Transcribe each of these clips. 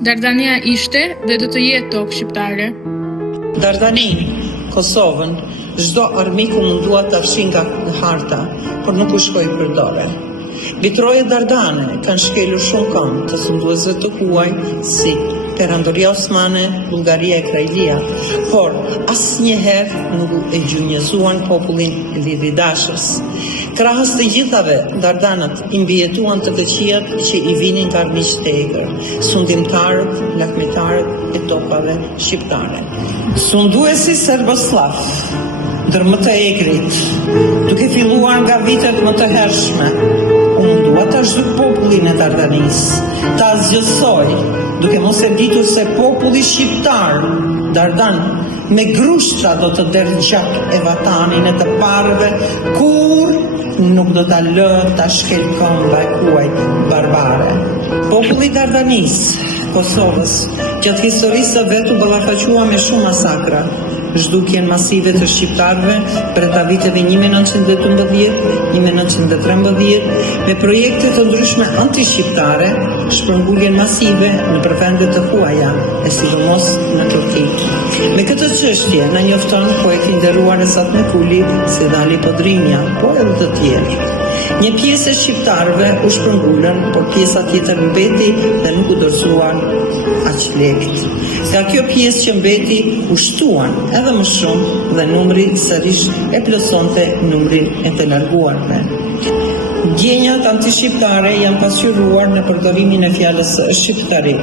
Dardania ishte dhe do të jetë tokë shqiptare. Dardani, Kosovën, çdo armiku mundua ta fshin nga harta, por nuk u shkoi përdore. Vitroje Dardane kanë shkelur shumë këmbë të sunduesve të huaj si Perandoria Osmane, Bullgaria e Krajlia, por asnjëherë nuk e gjunjëzuan popullin lidhidashës. Krahas të gjithave, Dardanët i mbijetuan të këqijat që i vinin nga armiqtë e egër, sundimtarët, lakmitarët e topave shqiptare. Sunduesi serboslav, ndër më të egrit, duke filluar nga vitet më të hershme, u mundua ta zhduk popullin e Dardanisë, ta zgjësoj, duke mos e ditur se populli shqiptar, Dardan, me grushtra do të derë gjak e vatanin e të parëve, kur nuk do ta lë ta shkel këmbë e huaj barbare. Populli Dardanisë, Kosovës, gjatë historisë së vet u ballafaqua me shumë masakra, zhdukjen masive të shqiptarëve brenda viteve 1912-1913, me projekte të ndryshme anti-shqiptare, shpërnguljen masive në vende të huaja, e sidomos në Turqi. Me këtë çështje na njofton poeti i nderuar Esat Mekuli, si Dali Podrinja, po edhe të tjerë. Një pjesë e shqiptarëve u shpërngulën, por pjesa tjetër mbeti dhe nuk u dorëzuan aq lehtë. Nga kjo pjesë që mbeti u shtuan edhe më shumë dhe numri sërish e plotësonte numrin e të larguarve. Ndjenjat antishqiptare janë pasqyruar në përdorimin e fjalës shqiptari,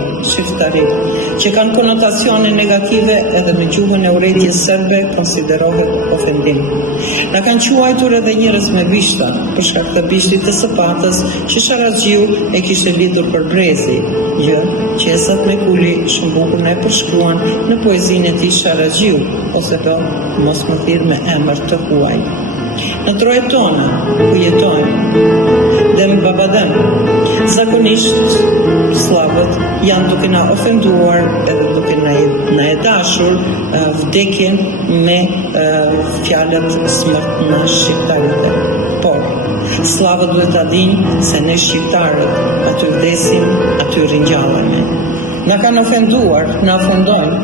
që kanë konotacione negative edhe në gjuhën e urrëties serbe konsiderohet ofendim. Na kanë quajtur edhe njerëz me bishta, për shkak të bishtit të Sëpatës që Sharaxhiu e kishte lidhur për brezi, gjë që Esat Mekuli shumë bukur e përshkruan në poezinë e tij Sharaxhiu, ose do mos më thirr me emër të huaj. Në trojet tona, ku jetojmë, dhe më babadem, zakonisht slavët janë duke na ofenduar edhe duke na e dashur vdekjen me fjalët smart në shqiptarite. Por, slavët duhet ta dinë se ne shqiptarët aty vdesim, aty ringjallemi. Na kanë ofenduar, na ofendojnë,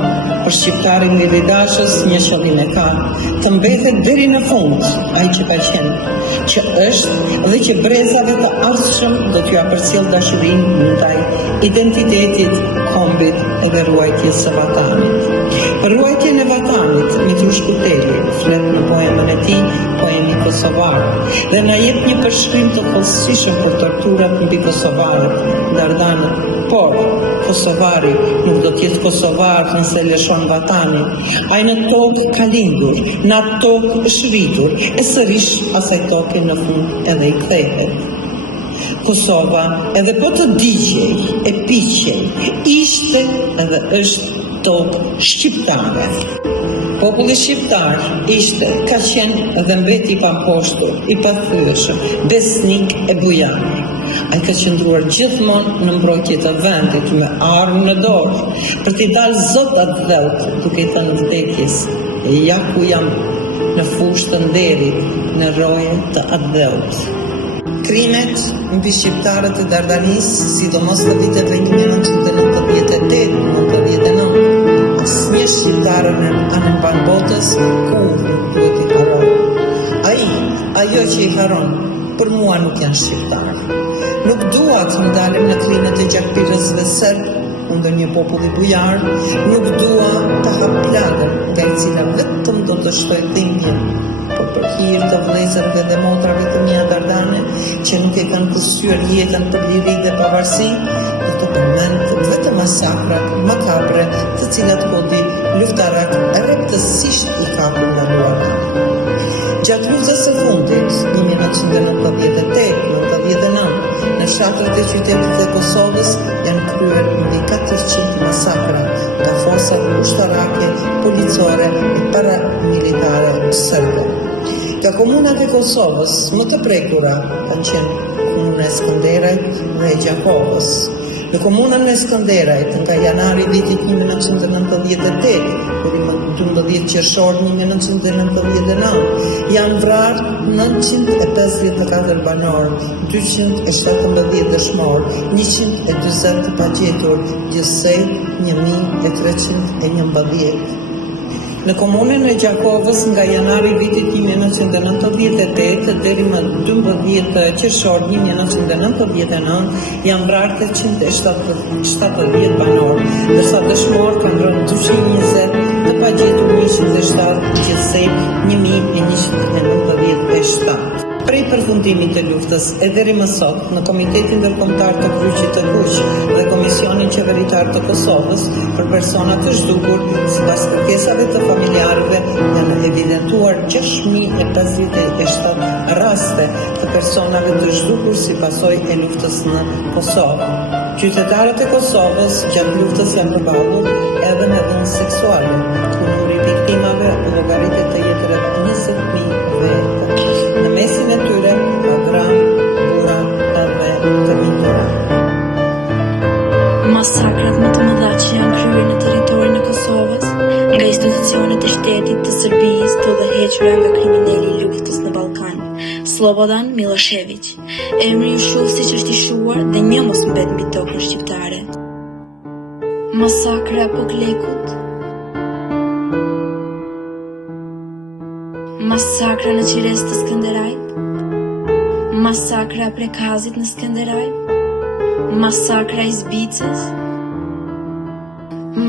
por shqiptari lidhidashës një qëllim e ka, të mbetet deri në fund ai që ka qenë, që është dhe që brezave të ardhshëm do t'ju apërcjell dashurinë ndaj identitetit, kombit edhe ruajtjes së vatanit. Për ruajtjen e vatanit, Mitrush Kuteli flet në poemën e tij, Poemi Kosovar, dhe na jep një përshkrim të hollësishëm për torturat mbi kosovarët, dardanët, por kosovari nuk do t'jetë kosovar nëse lëshon vatanin. Ai në tokë ka lindur, në atë tokë është rritur, e sërish asaj toke në fund edhe i kthehet. Kosova, edhe po të digjej, e piqej, ishte edhe është tokë shqiptare. Populli shqiptar ishte, ka qenë dhe mbeti i pamposhtur, i pathyeshëm, besnik e bujar. Ai ka qëndruar gjithmonë në mbrojtje të vendit me armë në dorë, për t'i dalë zot atë dhelt, duke i thënë vdekjes, e ja ku jam në fushë të nderit, në roje të atë dhelt. Krimet mbi shqiptarët e Dardanisë, sidomos të viteve 1998-1999, asnjë shqiptar në anën ban botës kur nuk duhet i haron. Ajo që i haron, për mua nuk janë shqiptarë. Nuk dua të më dalim në klinët e gjakpirësve serb, ndër një popull i bujar, nuk dua të hap plagën nga e cila vetëm do të shtoj dhimbjen, por për hir të vëllezërve dhe motrave të mia dardane, që nuk e kanë kushtuar jetën për liri dhe pavarësi, do të përmend vetëm masakrat makabre të cilat kodi luftarak rreptësisht i kapën nga luata. Gjatë luftës së fundit, 1998-1999, në fshatrat e qytetit e Kosovës janë kryer mbi 400 masakra nga forcat ushtarake, policore e paramilitare serbe. Nga komunat e Kosovës, më të prekura kanë qenë komuna e Skënderajt dhe e Gjakovës. Në komunën e Skënderajt, nga janari vitit 1998, kur i 12 qershor 1999, janë vrarë 954 banor, 217 dëshmor, 120 të pagjetur, gjithsej 1311. Në komunën e Gjakovës nga janari vitit 1998 deri më 12 qershor 1999 janë vrarë 870 banor, ndërsa dëshmor kanë rënë 220, të pagjetur 107, gjithsej 1197. Prej përfundimit të luftës e deri më sot, në Komitetin Ndërkombëtar të Kryqit të Kuq dhe Komisionin Qeveritar të Kosovës për persona të zhdukur, sipas kërkesave të familjarëve, janë evidentuar 6057 raste të personave të zhdukur si pasojë e luftës në Kosovë. Qytetarët e Kosovës gjatë luftës janë përballur edhe në dhënë seksuale, ku numri i viktimave llogaritet të jetë rreth 20.000 dhe në mesin e tyre ka gra, burra edhe të minjera. Masakrat më të mëdha që janë kryer në territorin e Kosovës nga institucionet e shtetit të Serbisë të udhëhequra nga kriminali i luftës në Ballkan, Slobodan Milošević. Emri i shoh siç është i shuar dhe një mos mbet mbi tokën shqiptare. Masakra e Poklekut, masakra në Qires të Skënderajt, masakra e Prekazit në Skënderaj, masakra e Zbicës,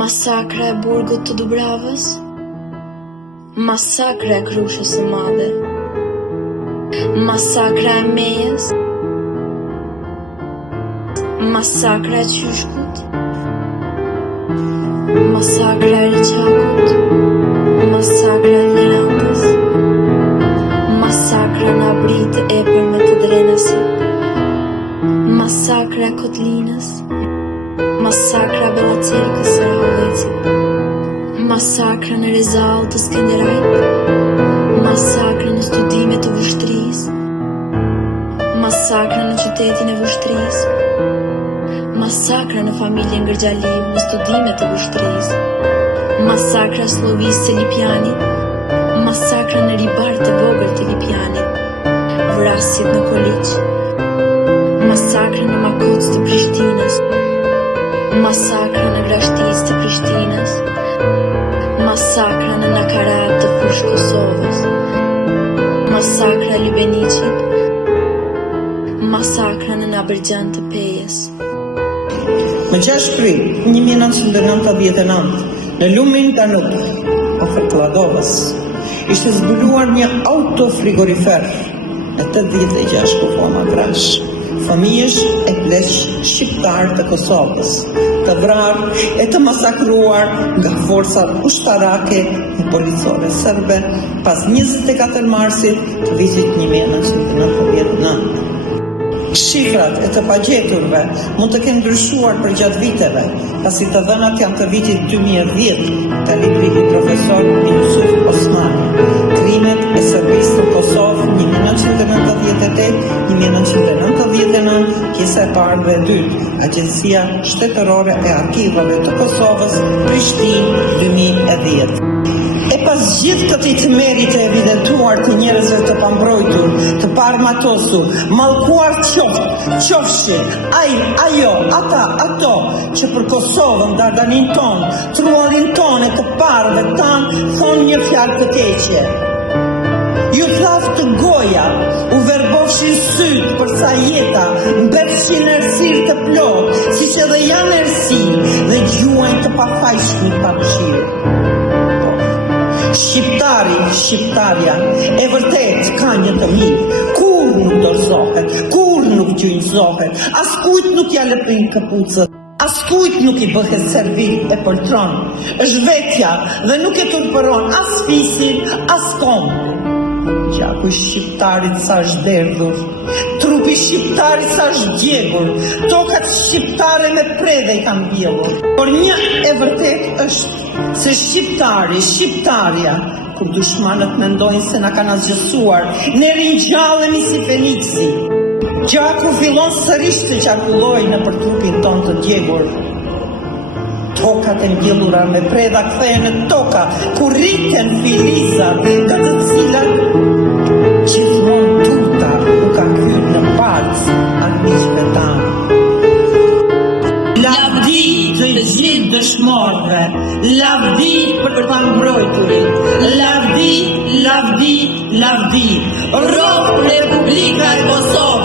masakra e burgut të Dubravës, masakra e Krushës së Madhe, masakra e Mejës, masakra e Qyshkut, masakra e Riqakut, masakra e Tirantës, masakra në Abrit të Epër me të Drenasit, masakra e Kotlinës, masakra Bellacerkës së Rahovecit, masakra në Rezall të Skënderajt, masakra në studimet të Vushtrisë, masakra në qytetin e Vushtrisë, masakra në familjen Gërgjaliv në studimet të Vushtrisë, masakra Slovis së Lipjanit, masakra në ribar të vogël të Lipjanit, vrasjet në Koliq, masakra në Makoc të Prishtinës, masakra në Grashtic të Prishtinës, masakra në Nakarat të fushë Kosovës, masakra e Libeniqit, masakra në Nabërgjan të Pejës. Më 6 prit 1999, në lumin Danub, afër Kladovës, ishte zbuluar një autofrigorifer në 86 kufoma grash. Familjesh e pleq shqiptar të Kosovës, të vrarë e të masakruar nga forcat ushtarake e policore serbe pas 24 marsit të vitit 1999. Shifrat e të pagjeturve mund të kenë ndryshuar për gjatë viteve, pasi të dhënat janë të vitit 2010, të libri i profesor Minusuf Osmani, Krimet e Serbisë në Kosovë 1998-1999, pjesa e parë dhe e dytë, Agjencia Shtetërore e Arkivave të Kosovës, Prishtinë 2010. E pas gjithë këtij tmerri të evidentuar të njerëzve të pambrojtur, të parmatosur, mallkuar qofshin, ai, ajo, ata, ato, që për Kosovën, dardanin ton, truallin ton e të parëve tan, thonë një fjalë të keqe. Ju thafë të goja, u verbofshin sytë përsa jeta, mbetshin erësirë të plotë, si që dhe janë erësirë dhe gjuajnë të pafajshmi papshirë. Shqiptari, shqiptarja, e vërtet ka një të mirë, kur nuk dorëzohet, kur nuk gjunjëzohet, as kujt nuk ja lëpin këpucët, as kujt nuk i bëhet servil e poltron, është vetja dhe nuk e turpëron as fisin, as kom. Gjaku shqiptarit sa është derdhur, trupi shqiptarit sa është djegur, tokat shqiptare me prede i kanë bjellur. Por një e vërtet është se shqiptari, shqiptarja, kur dushmanët mendojnë se na kanë asgjësuar, ne ringjallemi si Feniksi. Gjaku fillon sërish të qarkullojë në për trupin ton të djegur. kokat e mbjellura me preda kthehen në toka, ku rriten filizat, të cilat gjithmonë tuta u ka hyrë në palc anë miqve tanë. Lavdi të gjithë dëshmorëve, lavdi për pambrojturit, lavdi, lavdi, lavdi, rrok Republika e Kosovës.